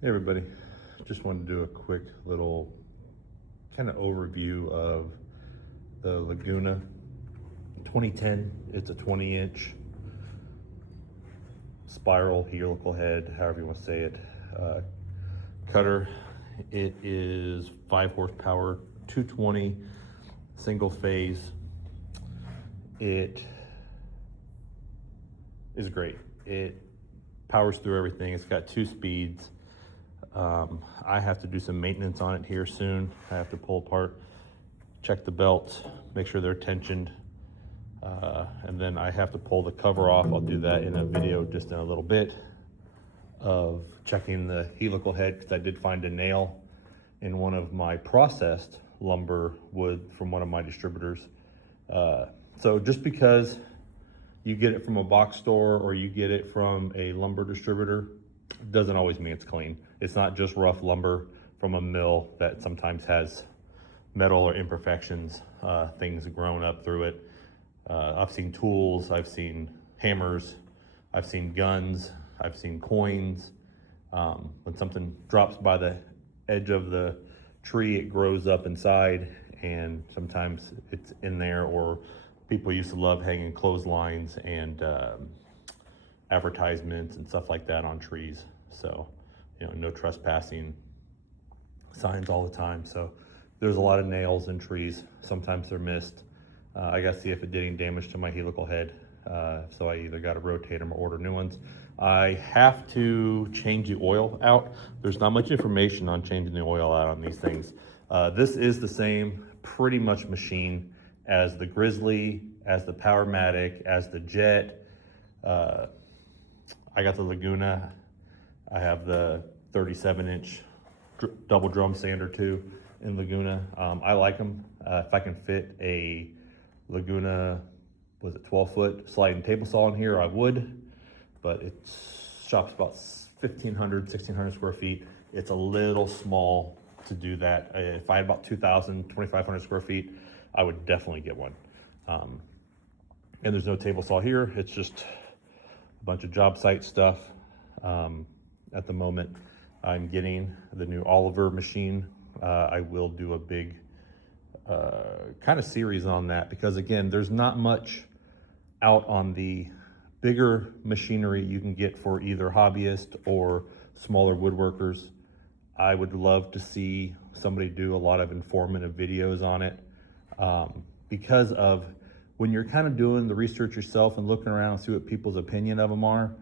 Hey everybody, just wanted to do a quick little kind of overview of the Laguna 2010. It's a 20-inch spiral helical head, however you want to say it, cutter. It is 5 horsepower, 220, single phase. It is great. It powers through everything. It's got 2 speeds. I have to do some maintenance on it here soon. I have to pull apart, check the belts, make sure they're tensioned, and then I have to pull the cover off. I'll do that in a video just in a little bit of checking the helical head, because I did find a nail in one of my processed lumber wood from one of my distributors. So just because you get it from a box store or you get it from a lumber distributor doesn't always mean it's clean. It's not just rough lumber from a mill that sometimes has metal or imperfections, things grown up through it. I've seen tools, I've seen hammers, I've seen guns, I've seen coins. When something drops by the edge of the tree, it grows up inside, and sometimes it's in there. Or people used to love hanging clotheslines and advertisements and stuff like that on trees. So, no trespassing signs all the time. So there's a lot of nails in trees. Sometimes they're missed. I got to see if it did any damage to my helical head. So I either got to rotate them or order new ones. I have to change the oil out. There's not much information on changing the oil out on these things. This is the same pretty much machine as the Grizzly, as the Powermatic, as the Jet. I got the Laguna. I have the 37-inch double drum sander too in Laguna. I like them. If I can fit a Laguna, was it 12-foot sliding table saw in here, I would, but it shops about 1,500, 1,600 square feet. It's a little small to do that. If I had about 2,000, 2,500 square feet, I would definitely get one. And there's no table saw here. It's just a bunch of job site stuff. At the moment, I'm getting the new Oliver machine. I will do a big kind of series on that, because again, there's not much out on the bigger machinery you can get for either hobbyists or smaller woodworkers. I would love to see somebody do a lot of informative videos on it, because of when you're kind of doing the research yourself and looking around and see what people's opinion of them are,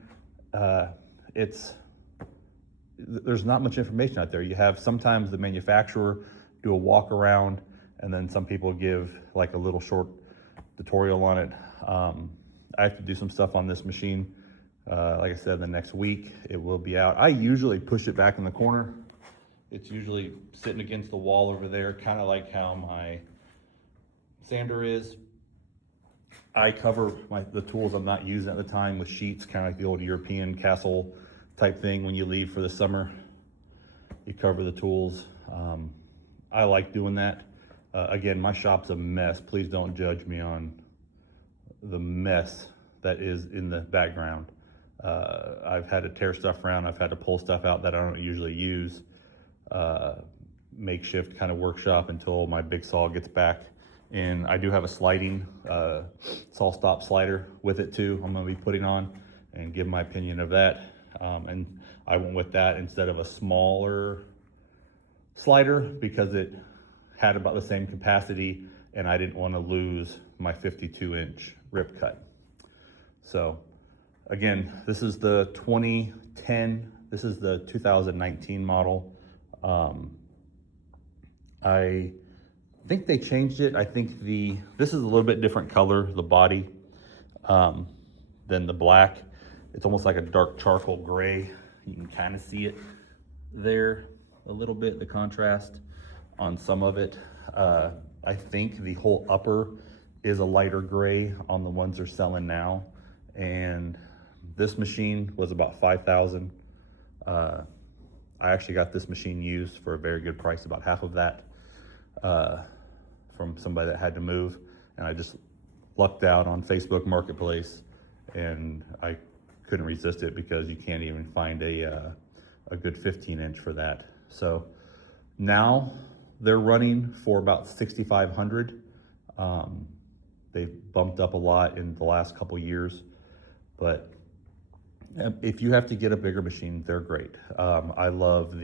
there's not much information out there. You have sometimes the manufacturer do a walk around, and then some people give like a little short tutorial on it. I have to do some stuff on this machine. Like I said, the next week it will be out. I usually push it back in the corner. It's usually sitting against the wall over there, kind of like how my sander is. I cover the tools I'm not using at the time with sheets, kind of like the old European castle type thing. When you leave for the summer, you cover the tools. I like doing that. Again, my shop's a mess. Please don't judge me on the mess that is in the background. I've had to tear stuff around. I've had to pull stuff out that I don't usually use. Makeshift kind of workshop until my big saw gets back. And I do have a sliding saw stop slider with it too. I'm going to be putting on and give my opinion of that. And I went with that instead of a smaller slider because it had about the same capacity, and I didn't want to lose my 52-inch rip cut. So again, this is the 2010. This is the 2019 model. I think they changed it. I think this is a little bit different color, the body, than the black. It's almost like a dark charcoal gray. You can kind of see it there a little bit, the contrast on some of it. I think the whole upper is a lighter gray on the ones they're selling now. And this machine was about $5,000. I actually got this machine used for a very good price, about half of that, from somebody that had to move. And I just lucked out on Facebook Marketplace, and I couldn't resist it because you can't even find a a good 15 inch for that. So now they're running for about 6,500. They've bumped up a lot in the last couple years, but if you have to get a bigger machine, they're great. I love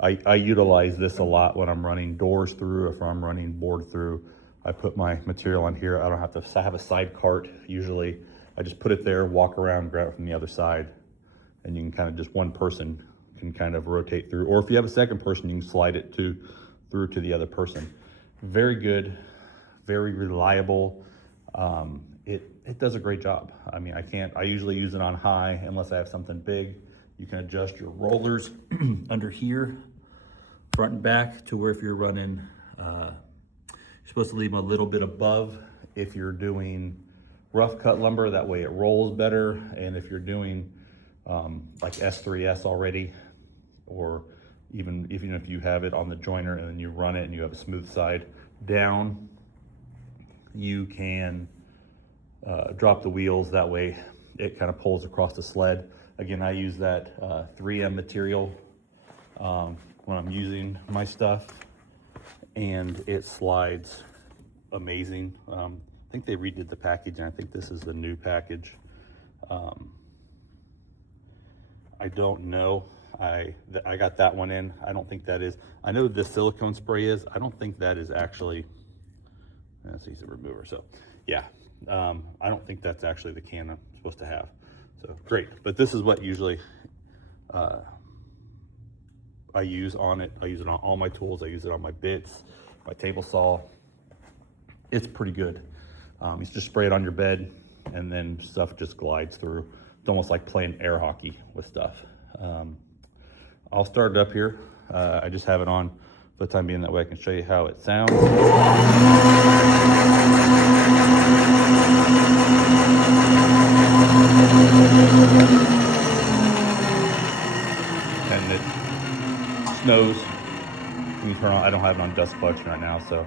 I utilize this a lot when I'm running doors through, if I'm running board through. I put my material on here. I don't have to have a side cart usually. I just put it there, walk around, grab it from the other side, and you can kind of just one person can kind of rotate through. Or if you have a second person, you can slide it through to the other person. Very good, very reliable. It does a great job. I mean, I usually use it on high unless I have something big. You can adjust your rollers under here, front and back, to where if you're running, you're supposed to leave them a little bit above if you're doing rough cut lumber, that way it rolls better. And if you're doing like S3S already, or even if you have it on the joiner and then you run it and you have a smooth side down, you can drop the wheels, that way it kind of pulls across the sled. Again, I use that 3M material when I'm using my stuff, and it slides amazing. I think they redid the package, and I think this is the new package. I don't know. I got that one in. I don't think that is. I know the silicone spray is. I don't think that is actually. That's easy to remove. So yeah, I don't think that's actually the can I'm supposed to have. So great, but this is what usually I use on it. I use it on all my tools. I use it on my bits, my table saw. It's pretty good. You just spray it on your bed, and then stuff just glides through. It's almost like playing air hockey with stuff. I'll start it up here. I just have it on for the time being, that way I can show you how it sounds. And it snows when you turn on. I don't have it on dust collection right now, so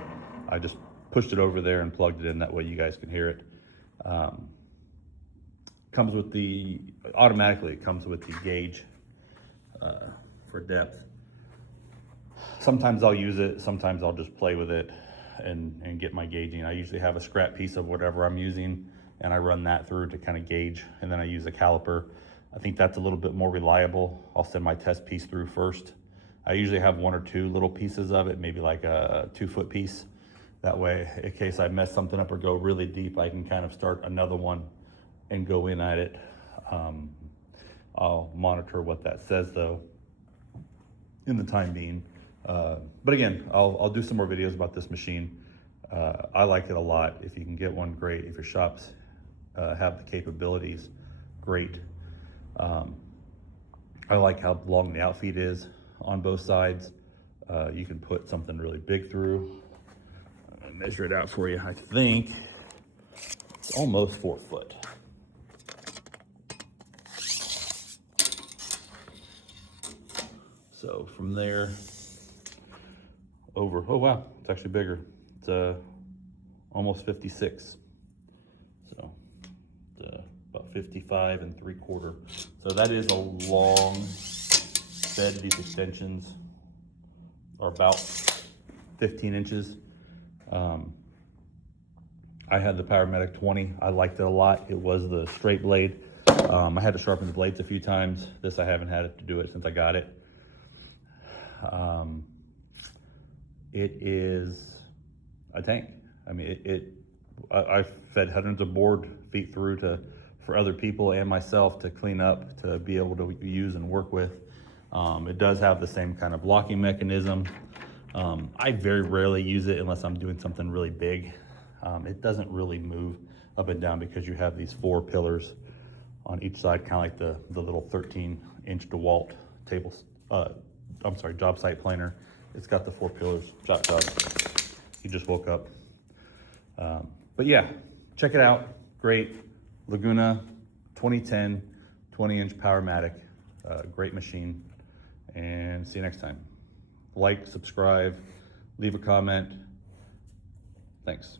I just pushed it over there and plugged it in, that way you guys can hear it. Comes with automatically it comes with the gauge for depth. Sometimes I'll use it, sometimes I'll just play with it and get my gauging. I usually have a scrap piece of whatever I'm using, and I run that through to kind of gauge, and then I use a caliper. I think that's a little bit more reliable. I'll send my test piece through first. I usually have one or two little pieces of it, maybe like a 2-foot piece. That way, in case I mess something up or go really deep, I can kind of start another one and go in at it. I'll monitor what that says though in the time being. But again, I'll do some more videos about this machine. I like it a lot. If you can get one, great. If your shops have the capabilities, great. I like how long the outfeed is on both sides. You can put something really big through. I'll measure it out for you. I think it's almost 4 foot. So from there over, oh wow, it's actually bigger. It's almost 56. So about 55 3/4. So that is a long bed. These extensions are about 15 inches. I had the Powermatic 20. I liked it a lot. It was the straight blade. I had to sharpen the blades a few times. This I haven't had to do it since I got it. It is a tank. I mean, I've fed hundreds of board feet through for other people and myself to clean up, to be able to use and work with. It does have the same kind of locking mechanism. I very rarely use it unless I'm doing something really big. It doesn't really move up and down because you have these 4 pillars on each side, kind of like the little 13-inch DeWalt job site planer. It's got the 4 pillars. Shot job. He just woke up. But yeah, check it out. Great. Laguna 2010 20-inch Powermatic. Great machine. And see you next time. Like, subscribe, leave a comment. Thanks.